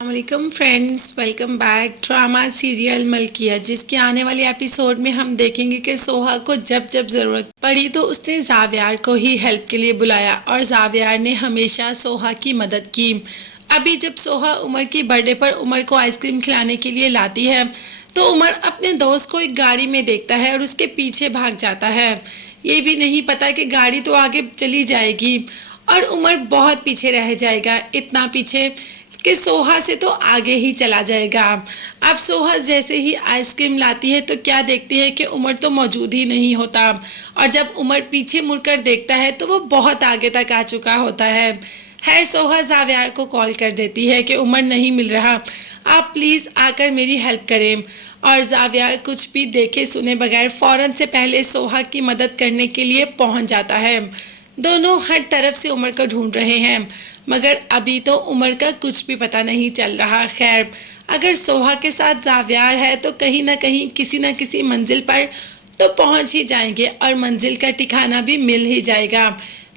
वालेकुम friends, welcome back. Drama serial Malkiya, जिसके आने वाले एपिसोड में हम देखेंगे कि सोहा को जब जब ज़रूरत पड़ी तो उसने जावियार को ही हेल्प के लिए बुलाया और जावियार ने हमेशा सोहा की मदद की। अभी जब सोहा उमर की बर्थडे पर उमर को आइसक्रीम खिलाने के लिए लाती है तो उमर अपने दोस्त को एक गाड़ी में देखता है और उसके पीछे भाग जाता है। ये भी नहीं पता कि गाड़ी तो आगे चली जाएगी और उमर बहुत पीछे रह जाएगा, इतना पीछे कि सोहा से तो आगे ही चला जाएगा। अब सोहा जैसे ही आइसक्रीम लाती है तो क्या देखती है कि उमर तो मौजूद ही नहीं होता और जब उमर पीछे मुड़कर देखता है तो वो बहुत आगे तक आ चुका होता है। सोहा जावियार को कॉल कर देती है कि उमर नहीं मिल रहा, आप प्लीज़ आकर मेरी हेल्प करें। और जावियार कुछ भी देखे सुने बगैर फ़ौरन से पहले सोहा की मदद करने के लिए पहुंच जाता है। दोनों हर तरफ से उमर को ढूंढ रहे हैं मगर अभी तो उमर का कुछ भी पता नहीं चल रहा। खैर, अगर सोहा के साथ जावियार है तो कहीं ना कहीं किसी न किसी मंजिल पर तो पहुंच ही जाएंगे और मंजिल का ठिकाना भी मिल ही जाएगा।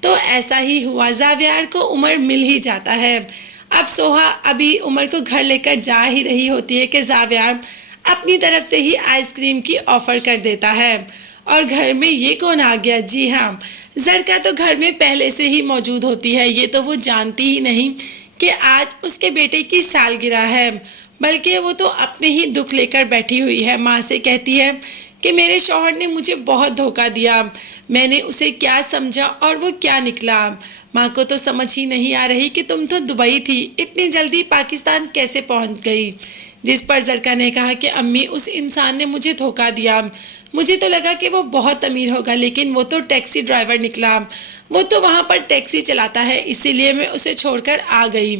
तो ऐसा ही हुआ, जावियार को उमर मिल ही जाता है। अब सोहा अभी उमर को घर लेकर जा ही रही होती है कि जावियार अपनी तरफ से ही आइसक्रीम की ऑफर कर देता है। और घर में ये कौन आ गया? जी हाँ, जरका तो घर में पहले से ही मौजूद होती है। ये तो वो जानती ही नहीं कि आज उसके बेटे की सालगिरह है, बल्कि वो तो अपने ही दुख लेकर बैठी हुई है। माँ से कहती है कि मेरे शौहर ने मुझे बहुत धोखा दिया, मैंने उसे क्या समझा और वो क्या निकला। माँ को तो समझ ही नहीं आ रही कि तुम तो दुबई थी, इतनी जल्दी पाकिस्तान कैसे पहुँच गई। जिस पर जरका ने कहा कि अम्मी, उस इंसान ने मुझे धोखा दिया, मुझे तो लगा कि वो बहुत अमीर होगा लेकिन वो तो टैक्सी ड्राइवर निकला, वो तो वहाँ पर टैक्सी चलाता है, इसीलिए मैं उसे छोड़कर आ गई।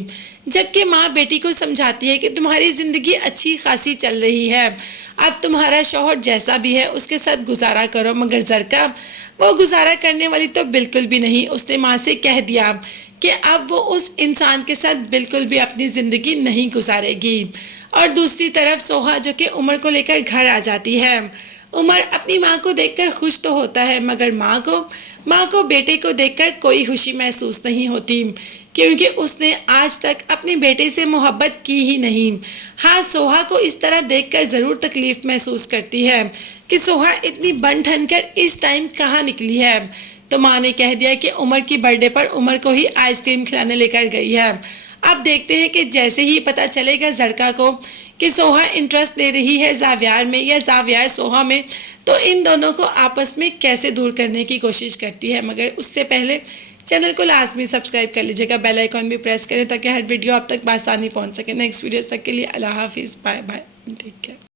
जबकि माँ बेटी को समझाती है कि तुम्हारी ज़िंदगी अच्छी खासी चल रही है, अब तुम्हारा शौहर जैसा भी है उसके साथ गुजारा करो। मगर जरका वो गुजारा करने वाली तो बिल्कुल भी नहीं। उसने माँ से कह दिया कि अब वो उस इंसान के साथ बिल्कुल भी अपनी ज़िंदगी नहीं गुजारेगी। और दूसरी तरफ सोहा जो कि उमर को लेकर घर आ जाती है। उमर अपनी माँ को देखकर खुश तो होता है मगर माँ को बेटे को देखकर कोई खुशी महसूस नहीं होती, क्योंकि उसने आज तक अपने बेटे से मोहब्बत की ही नहीं। हाँ, सोहा को इस तरह देखकर ज़रूर तकलीफ़ महसूस करती है कि सोहा इतनी बन ठन कर इस टाइम कहाँ निकली है। तो माँ ने कह दिया कि उमर की बर्थडे पर उमर को ही आइसक्रीम खिलाने लेकर गई है। अब देखते हैं कि जैसे ही पता चलेगा जरका को कि सोहा इंटरेस्ट ले रही है जावियार में या जावियार सोहा में, तो इन दोनों को आपस में कैसे दूर करने की कोशिश करती है। मगर उससे पहले चैनल को लाजमी सब्सक्राइब कर लीजिएगा, बेल आइकॉन भी प्रेस करें ताकि हर वीडियो आप तक आसानी पहुंच सके। नेक्स्ट वीडियोस तक के लिए अल्लाह हाफिज़, बाय बाय, टेक केयर।